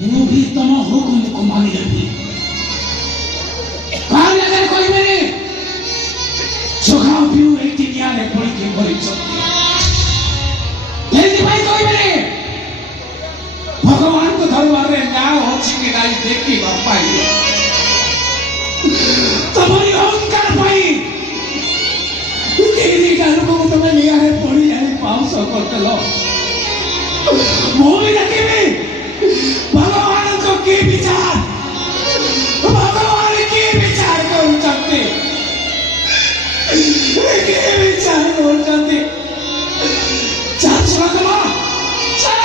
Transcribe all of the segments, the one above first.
ମୁଁ ବି ତମ ହୁକୁମକୁ ମାନିନେବି। କାହା ଜାଗାରେ କହିବେନି ସୁଖାଉ ପିଉ ଏଇଠି ନିଆଁରେ ପଡ଼ିକି ମରିଛନ୍ତି। ଏଥିପାଇଁ କହିବେନି ଭଗବାନଙ୍କ ଦରବାରରେ ନ୍ୟାୟ ଅଛି କି ନାଇଁ ଦେଖିବା ପାଇଁ। ତମରି ଅହଙ୍କାର ପାଇଁ ଦିଟା ଲୋକକୁ ତମେ ନିଆଁରେ ପଡ଼ି ଜାଣି ପାଉଁଶ କରିଦେଲ। ମୁଁ ବି ଦେଖିବି ଭଗବାନଙ୍କ କି ବିଚାର, ଭଗବାନ କି ବିଚାର କରୁଛନ୍ତି, କି ବିଚାର କରୁଛନ୍ତି। ଚାଲ ଶୁଣ ଚାଲ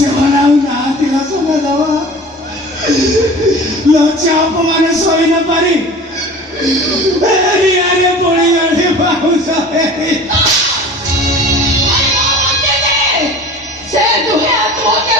ସେମାନେ ଆଉ ନାହାନ୍ତି ସୁନା ଦେବା। ଲଜ୍ଜା ଅପମାନ ସହି ନ ପାରି ନିଆଁରେ ପଡ଼ିଗଲେ ବାଉଁଶ। ସେ ଦୁହେଁ ଆତ୍ମହତ୍ୟା